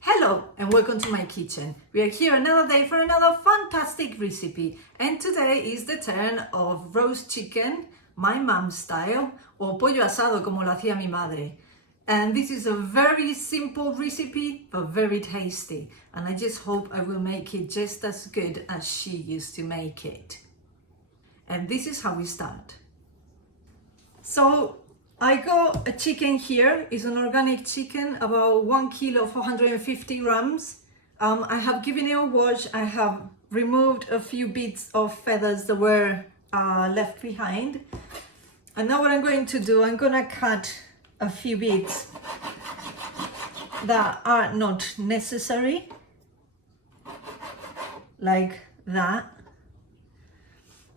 Hello and welcome to my kitchen. We are here another day for another fantastic recipe, and today is the turn of roast chicken, my mom style, or pollo asado como lo hacía mi madre. And this is a very simple recipe but very tasty, and I just hope I will make it just as good as she used to make it. And this is how we start. So I got a chicken here. It's an organic chicken, about 1 kilo, 450 grams. I have given it a wash. I have removed a few bits of feathers that were left behind. And now what I'm going to do, I'm gonna cut a few bits that are not necessary, like that.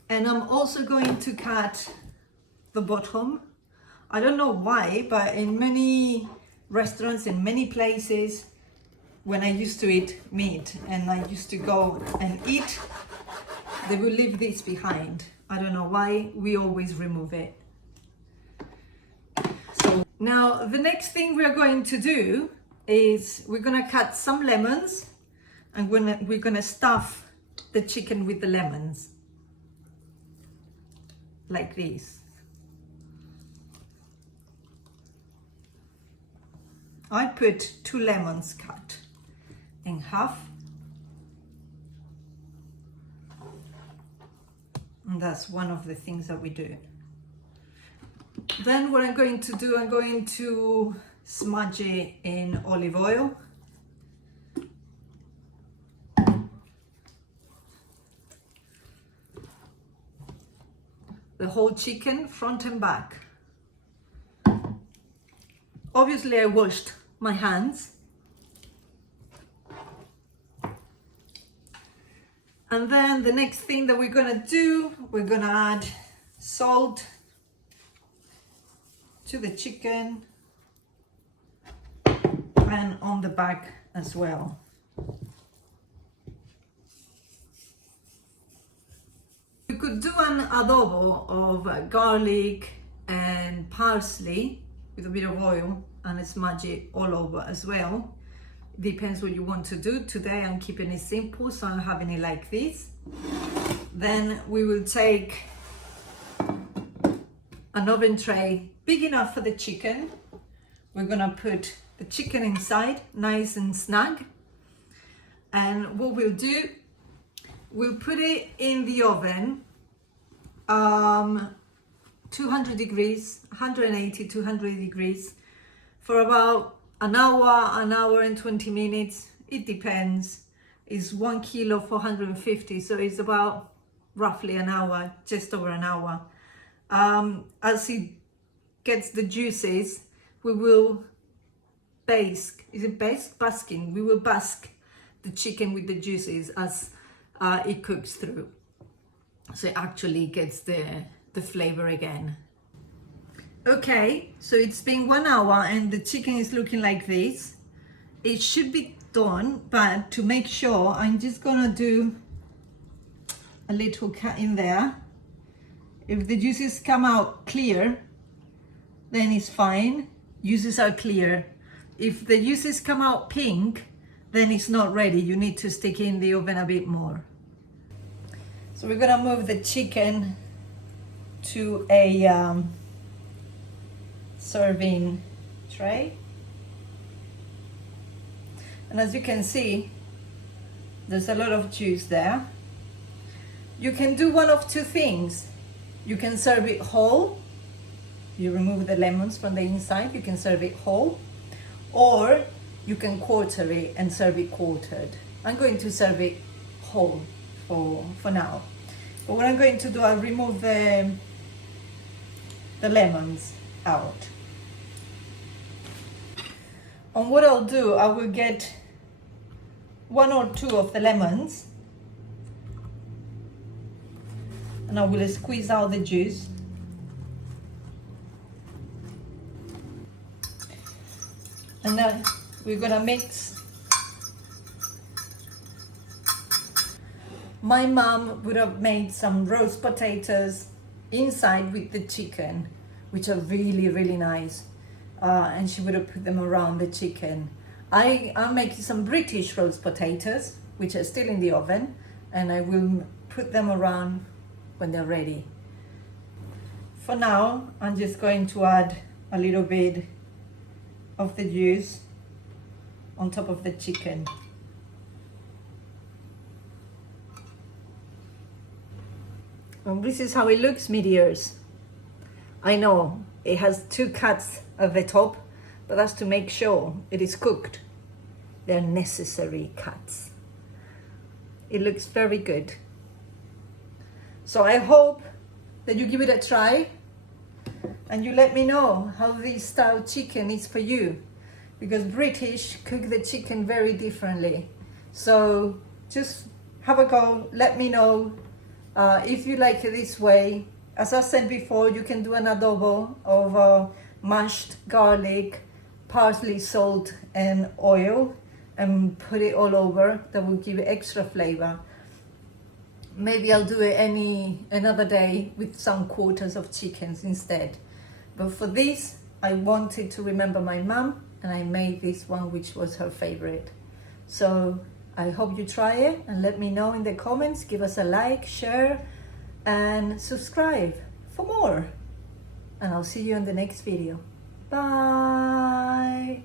And I'm also going to cut the bottom. I don't know why, but in many restaurants, in many places, when I used to eat meat and I used to go and eat, they will leave this behind. I don't know why, we always remove it. So now the next thing we're going to do is we're gonna cut some lemons and we're gonna stuff the chicken with the lemons, like this. I put 2 lemons cut in half. And that's one of the things that we do. Then what I'm going to do, I'm going to smudge it in olive oil. The whole chicken, front and back. Obviously I washed my hands. And then the next thing that we're gonna do, we're gonna add salt to the chicken and on the back as well. You could do an adobo of garlic and parsley with a bit of oil and smudge it all over as well. Depends what you want to do. Today I'm keeping it simple, so I'm having it like this. Then we will take an oven tray big enough for the chicken. We're gonna put the chicken inside, nice and snug. And what we'll do, we'll put it in the oven, 200 degrees, 180, 200 degrees, for about an hour and 20 minutes. It depends. It's 1 kilo, 450, so it's about roughly an hour, just over an hour. As it gets the juices, we will bask. Is it bask? Basking. We will bask the chicken with the juices as it cooks through, so it actually gets the flavor again. Okay, so it's been 1 hour and the chicken is looking like this. It should be done, but to make sure, I'm just gonna do a little cut in there. If the juices come out clear, then it's fine. Juices are clear. If the juices come out pink, then it's not ready. You need to stick in the oven a bit more. So we're gonna move the chicken to a serving tray. And as you can see, there's a lot of juice there. You can do one of two things. You can serve it whole. You remove the lemons from the inside, you can serve it whole. Or you can quarter it and serve it quartered. I'm going to serve it whole for now. But what I'm going to do, I'll remove the lemons out. And what I'll do, I will get 1 or 2 of the lemons and I will squeeze out the juice. And then we're gonna mix. My mom would have made some roast potatoes inside with the chicken, which are really, really nice. And she would have put them around the chicken. I'm making some British roast potatoes, which are still in the oven, and I will put them around when they're ready. For now, I'm just going to add a little bit of the juice on top of the chicken. And this is how it looks, my dears. I know it has 2 cuts at the top, but that's to make sure it is cooked. They're necessary cuts. It looks very good. So I hope that you give it a try and you let me know how this style chicken is for you, because British cook the chicken very differently. So just have a go, let me know if you like it this way. As I said before, you can do an adobo of mashed garlic, parsley, salt and oil, and put it all over. That will give it extra flavor. Maybe I'll do it another day with some quarters of chickens instead. But for this, I wanted to remember my mum, and I made this one, which was her favorite. So I hope you try it and let me know in the comments. Give us a like, share and subscribe for more. And I'll see you in the next video. Bye.